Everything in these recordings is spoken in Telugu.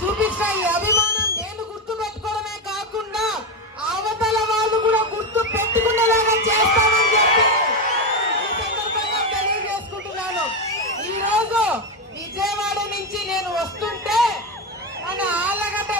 చూపించిన ఈ అభిమానం నేను గుర్తు పెట్టుకోవడమే కాకుండా అవతల వాళ్ళు కూడా గుర్తు పెట్టుకునేలాగా చేస్తానని చెప్పి ఈ సందర్భంగా తెలియజేసుకుంటున్నాను. ఈ రోజు విజయవాడ నుంచి నేను వస్తుంటే మన ఆలగడ్డ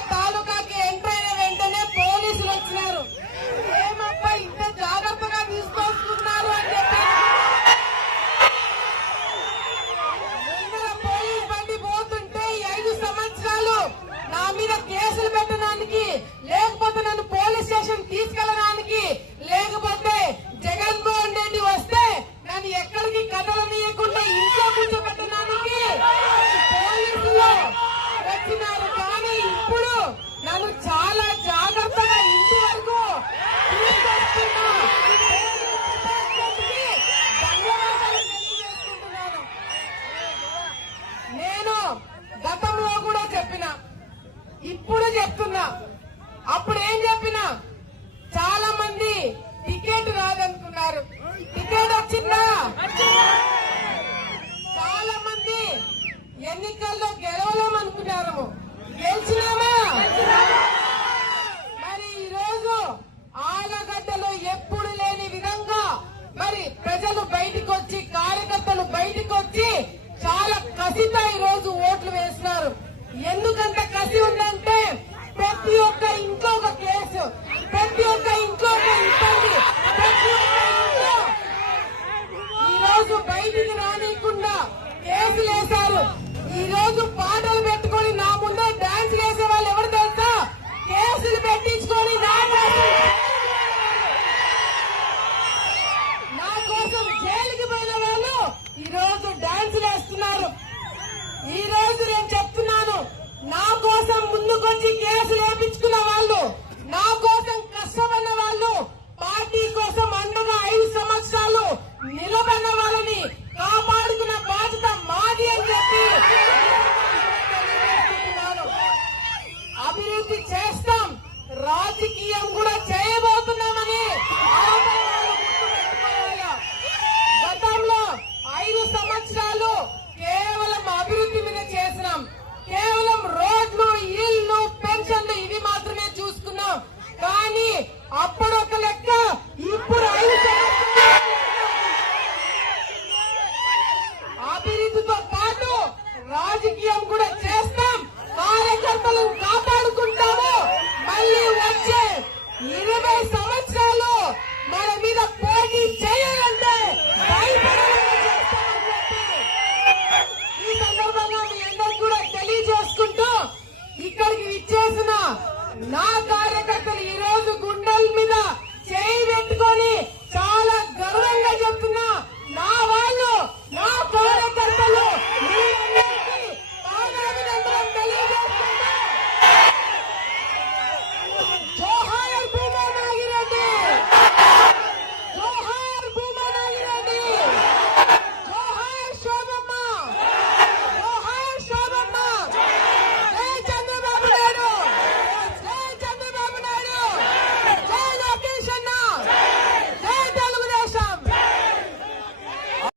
ఇప్పుడు చెప్తున్నా. అప్పుడు ఏం చెప్పినా? చాలా మంది టికెట్ రాదనుకున్నారు టికెట్ వచ్చిందా? చాలా మంది ఎన్నికల్లో గెలవలేమనుకున్నారు గెలిచినామా? మరి ఈరోజు ఆలగడ్డలో ఎప్పుడు లేని విధంగా మరి ప్రజలు బయటకు వచ్చి కార్యకర్తలు బయటకు వచ్చి చాలా కసితో ఈ రోజు ఓట్లు వేస్తున్నారు ఎందుకంత కసి చేశారు ఈ రోజు పాటలు పెట్టుకొని నా ముందే డాన్స్ చేసే వాళ్ళు ఎవరు తెలుసా? కేసులు పెట్టించుకొని నా నా కోసం జైలుకి పోయిన వాళ్ళు ఈ రోజు డాన్స్ వేస్తున్నారు. ఈ రోజు నేను వాళ్ళ మీద పోటీ చేయాలంటే ఈ సందర్భంగా మీ అందరికి కూడా తెలియజేసుకుంటూ ఇక్కడికి ఇచ్చేసిన నా కార్య